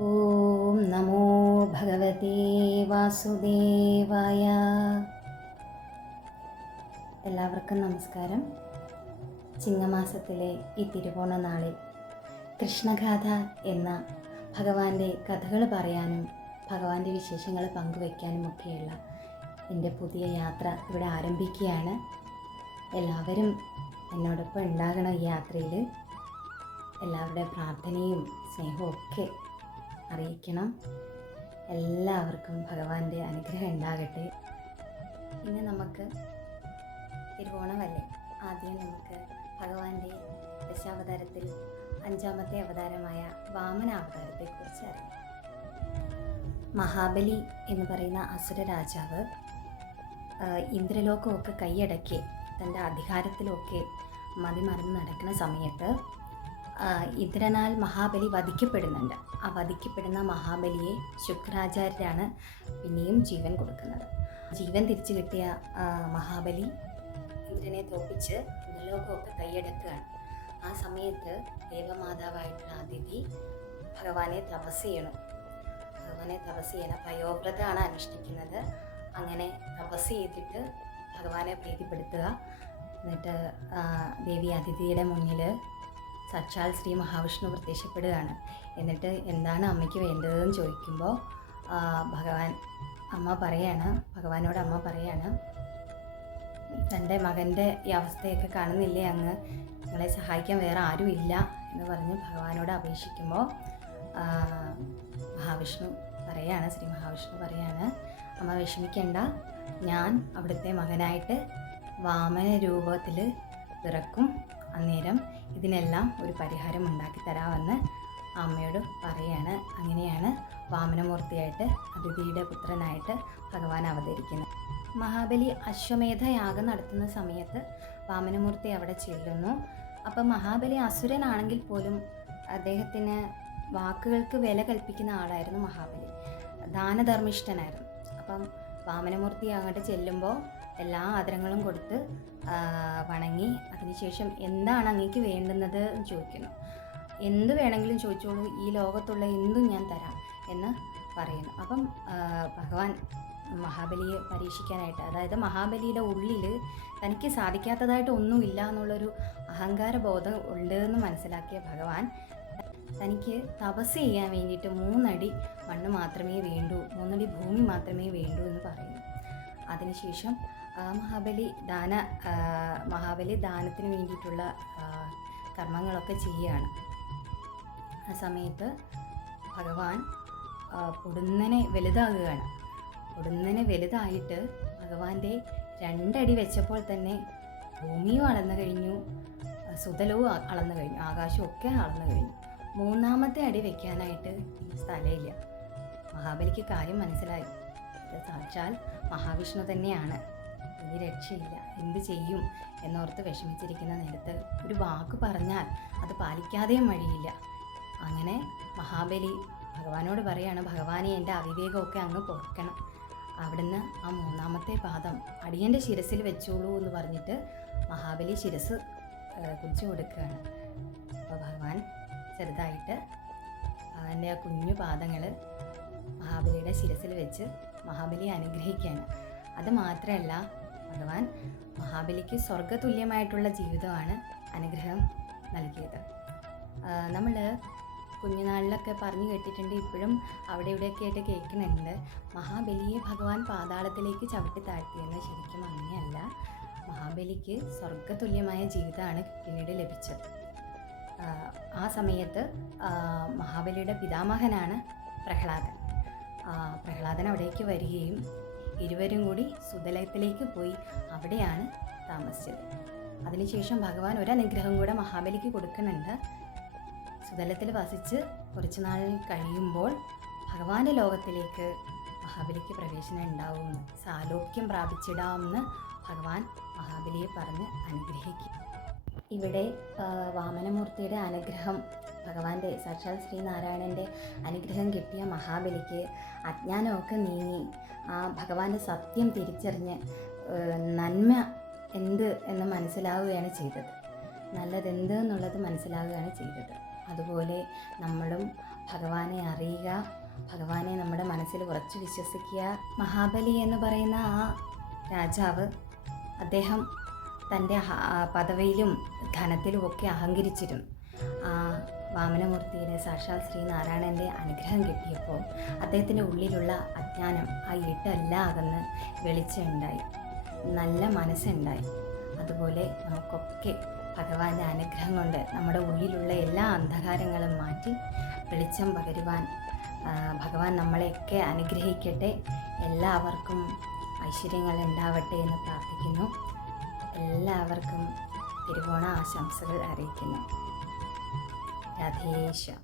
ഓം നമോ ഭഗവതേ വാസുദേവായ. എല്ലാവർക്കും നമസ്കാരം. ചിങ്ങമാസത്തിലെ ഈ തിരുവോണ നാളിൽ കൃഷ്ണഗാഥ എന്ന ഭഗവാന്റെ കഥകൾ പറയാനും ഭഗവാന്റെ വിശേഷങ്ങൾ പങ്കുവയ്ക്കാനുമൊക്കെയുള്ള എൻ്റെ പുതിയ യാത്ര ഇവിടെ ആരംഭിക്കുകയാണ്. എല്ലാവരും എന്നോടൊപ്പം ഉണ്ടാകണം ഈ യാത്രയിൽ. എല്ലാവരുടെ പ്രാർത്ഥനയും സ്നേഹവും ഒക്കെ അറിയിക്കണം. എല്ലാവർക്കും ഭഗവാന്റെ അനുഗ്രഹം ഉണ്ടാകട്ടെ. ഇന്ന് നമുക്ക് തിരുവോണമല്ലേ, ആദ്യം നമുക്ക് ഭഗവാന്റെ ദശാവതാരത്തിൽ 5ാമത്തെ അവതാരമായ വാമന അവതാരത്തെക്കുറിച്ച് അറിയാം. മഹാബലി എന്ന് പറയുന്ന അസുര രാജാവ് ഇന്ദ്രലോകമൊക്കെ കൈയടക്കി തൻ്റെ അധികാരത്തിലൊക്കെ മതിമറന്ന് നടക്കുന്ന സമയത്ത് ഇന്ദ്രനാൽ മഹാബലി വധിക്കപ്പെടുന്നുണ്ട്. ആ വധിക്കപ്പെടുന്ന മഹാബലിയെ ശുക്രാചാര്യരാണ് പിന്നെയും ജീവൻ കൊടുക്കുന്നത്. ജീവൻ തിരിച്ചു കിട്ടിയ മഹാബലി ഇന്ദ്രനെ തോപ്പിച്ച് ഇന്ദ്രലോകമൊക്കെ കൈയടക്കുകയാണ്. ആ സമയത്ത് ദേവമാതാവായിട്ടുള്ള അതിഥി ഭഗവാനെ തപസ് ചെയ്യണം. പയോവ്രതമാണ് അനുഷ്ഠിക്കുന്നത്. അങ്ങനെ തപസ് ചെയ്തിട്ട് ഭഗവാനെ പ്രീതിപ്പെടുത്തുക. എന്നിട്ട് ദേവി അതിഥിയുടെ മുന്നിൽ സാക്ഷാൽ ശ്രീ മഹാവിഷ്ണു പ്രത്യക്ഷപ്പെടുകയാണ്. എന്നിട്ട് എന്താണ് അമ്മയ്ക്ക് വേണ്ടതെന്ന് ചോദിക്കുമ്പോൾ ഭഗവാനോട് അമ്മ പറയാണ്, തൻ്റെ മകൻ്റെ ഈ അവസ്ഥയൊക്കെ കാണുന്നില്ലേ അങ്ങ്, നിങ്ങളെ സഹായിക്കാൻ വേറെ ആരുമില്ല എന്ന് പറഞ്ഞ് ഭഗവാനോട് അപേക്ഷിക്കുമ്പോൾ ശ്രീ മഹാവിഷ്ണു പറയാണ്, അമ്മ വിഷമിക്കേണ്ട, ഞാൻ അവിടുത്തെ മകനായിട്ട് വാമന രൂപത്തിൽ പിറക്കും. അന്നേരം ഇതിനെല്ലാം ഒരു പരിഹാരം ഉണ്ടാക്കി തരാമെന്ന് അമ്മയോട് പറയാണ്. അങ്ങനെയാണ് വാമനമൂർത്തിയായിട്ട് അതിഥിയുടെ പുത്രനായിട്ട് ഭഗവാൻ അവതരിക്കുന്നത്. മഹാബലി അശ്വമേധ യാഗം നടത്തുന്ന സമയത്ത് വാമനമൂർത്തി അവിടെ ചെല്ലുന്നു. അപ്പം മഹാബലി അസുരനാണെങ്കിൽ പോലും അദ്ദേഹത്തിന് വാക്കുകൾക്ക് വില കൽപ്പിക്കുന്ന ആളായിരുന്നു മഹാബലി. ദാനധർമ്മിഷ്ഠനായിരുന്നു. അപ്പം വാമനമൂർത്തി അങ്ങോട്ട് ചെല്ലുമ്പോൾ എല്ലാ ആദരങ്ങളും കൊടുത്ത് വണങ്ങി, അതിനുശേഷം എന്താണ് അങ്ങേക്ക് വേണ്ടുന്നത് എന്ന് ചോദിക്കുന്നു. എന്ത് വേണമെങ്കിലും ചോദിച്ചോളൂ, ഈ ലോകത്തുള്ള എന്തും ഞാൻ തരാം എന്ന് പറയുന്നു. അപ്പം ഭഗവാൻ മഹാബലിയെ പരീക്ഷിക്കാനായിട്ട്, അതായത് മഹാബലിയുടെ ഉള്ളിൽ തനിക്ക് സാധിക്കാത്തതായിട്ട് ഒന്നുമില്ല എന്നുള്ളൊരു അഹങ്കാര ബോധം ഉണ്ട് എന്ന് മനസ്സിലാക്കിയ ഭഗവാൻ തനിക്ക് തപസ് ചെയ്യാൻ വേണ്ടിയിട്ട് 3 അടി മണ്ണ് മാത്രമേ വേണ്ടൂ, 3 അടി ഭൂമി മാത്രമേ വേണ്ടൂ എന്ന് പറയുന്നു. അതിനുശേഷം മഹാബലി ദാനത്തിന് വേണ്ടിയിട്ടുള്ള കർമ്മങ്ങളൊക്കെ ചെയ്യുകയാണ്. ആ സമയത്ത് ഭഗവാൻ പൊടുന്നനെ വലുതാകുകയാണ്. പൊടുന്നനെ വലുതായിട്ട് ഭഗവാന്റെ 2 അടി വെച്ചപ്പോൾ തന്നെ ഭൂമിയും അളന്നു കഴിഞ്ഞു, സുതലവും അളന്നു കഴിഞ്ഞു, ആകാശവും ഒക്കെ അളന്നു കഴിഞ്ഞു. 3ാമത്തെ അടി വെക്കാനായിട്ട് സ്ഥലമില്ല. മഹാബലിക്ക് കാര്യം മനസ്സിലായി, സാക്ഷാൽ മഹാവിഷ്ണു തന്നെയാണ്, ഇനി രക്ഷയില്ല, എന്ത് ചെയ്യും എന്നോർത്ത് വിഷമിച്ചിരിക്കുന്ന നേരത്ത് ഒരു വാക്ക് പറഞ്ഞാൽ അത് പാലിക്കാതെയും വഴിയില്ല. അങ്ങനെ മഹാബലി ഭഗവാനോട് പറയാണ്, ഭഗവാനെ എൻ്റെ അവിവേകമൊക്കെ അങ്ങ് പൊറുക്കണം, അവിടുന്ന് ആ 3ാമത്തെ പാദം അടിയൻ്റെ ശിരസിൽ വെച്ചോളൂ എന്ന് പറഞ്ഞിട്ട് മഹാബലി ശിരസ് കുടിച്ചു കൊടുക്കുകയാണ്. അപ്പോൾ ഭഗവാൻ ചെറുതായിട്ട് അവൻ്റെ ആ കുഞ്ഞു പാദങ്ങൾ മഹാബലിയുടെ ശിരസിൽ വെച്ച് മഹാബലിയെ അനുഗ്രഹിക്കുകയാണ്. അത് മാത്രമല്ല, ഭഗവാൻ മഹാബലിക്ക് സ്വർഗതുല്യമായിട്ടുള്ള ജീവിതമാണ് അനുഗ്രഹം നൽകിയത്. നമ്മൾ കുഞ്ഞുനാളിലൊക്കെ പറഞ്ഞു കേട്ടിട്ടുണ്ട്, ഇപ്പോഴും അവിടെ ഇവിടെയൊക്കെ ആയിട്ട് കേൾക്കുന്നുണ്ട്, മഹാബലിയെ ഭഗവാൻ പാതാളത്തിലേക്ക് ചവിട്ടി താഴ്ത്തിയെന്ന്. ശരിക്കും അങ്ങനെയല്ല, മഹാബലിക്ക് സ്വർഗതുല്യമായ ജീവിതമാണ് പിന്നീട് ലഭിച്ചത്. ആ സമയത്ത് മഹാബലിയുടെ പിതാമഹനാണ് പ്രഹ്ലാദൻ. പ്രഹ്ലാദൻ അവിടേക്ക് വരികയും ഇരുവരും കൂടി സുതലത്തിലേക്ക് പോയി അവിടെയാണ് താമസിച്ചത്. അതിനുശേഷം ഭഗവാൻ ഒരനുഗ്രഹം കൂടെ മഹാബലിക്ക് കൊടുക്കുന്നുണ്ട്. സുതലത്തിൽ വസിച്ച് കുറച്ച് നാൾ കഴിയുമ്പോൾ ഭഗവാന്റെ ലോകത്തിലേക്ക് മഹാബലിക്ക് പ്രവേശനം ഉണ്ടാവുമെന്ന്, സാലോക്യം പ്രാപിച്ചിടാമെന്ന് ഭഗവാൻ മഹാബലിയെ പറഞ്ഞ് അനുഗ്രഹിക്കും. ഇവിടെ വാമനമൂർത്തിയുടെ അനുഗ്രഹം, ഭഗവാന്റെ സാക്ഷാൽ ശ്രീനാരായണൻ്റെ അനുഗ്രഹം കിട്ടിയ മഹാബലിക്ക് അജ്ഞാനമൊക്കെ നീങ്ങി ആ ഭഗവാന്റെ സത്യം തിരിച്ചറിഞ്ഞ് നന്മ എന്ത് എന്ന് മനസ്സിലാവുകയാണ് ചെയ്തത്. നല്ലതെന്ത് എന്നുള്ളത് മനസ്സിലാവുകയാണ് ചെയ്തത്. അതുപോലെ നമ്മളും ഭഗവാനെ അറിയുക, ഭഗവാനെ നമ്മുടെ മനസ്സിൽ ഉറച്ചു വിശ്വസിക്കുക. മഹാബലി എന്ന് പറയുന്ന ആ രാജാവ്, അദ്ദേഹം തൻ്റെ പദവിയിലും ധനത്തിലുമൊക്കെ അഹങ്കരിച്ചിരുന്നു. ആ വാമനമൂർത്തിയുടെ സാക്ഷാൽ ശ്രീനാരായണൻ്റെ അനുഗ്രഹം കിട്ടിയപ്പോൾ അദ്ദേഹത്തിൻ്റെ ഉള്ളിലുള്ള അജ്ഞാനം, ആ ഇരുട്ടെല്ലാം അകന്ന് വെളിച്ചമുണ്ടായി, നല്ല മനസ്സുണ്ടായി. അതുപോലെ നമുക്കൊക്കെ ഭഗവാന്റെ അനുഗ്രഹം കൊണ്ട് നമ്മുടെ ഉള്ളിലുള്ള എല്ലാ അന്ധകാരങ്ങളും മാറ്റി വെളിച്ചം പകരുവാൻ ഭഗവാൻ നമ്മളെയൊക്കെ അനുഗ്രഹിക്കട്ടെ. എല്ലാവർക്കും ഐശ്വര്യങ്ങൾ ഉണ്ടാവട്ടെ എന്ന് പ്രാർത്ഥിക്കുന്നു. എല്ലാവർക്കും തിരുവോണ ആശംസകൾ അറിയിക്കുന്നു. രാധേശ്യാം.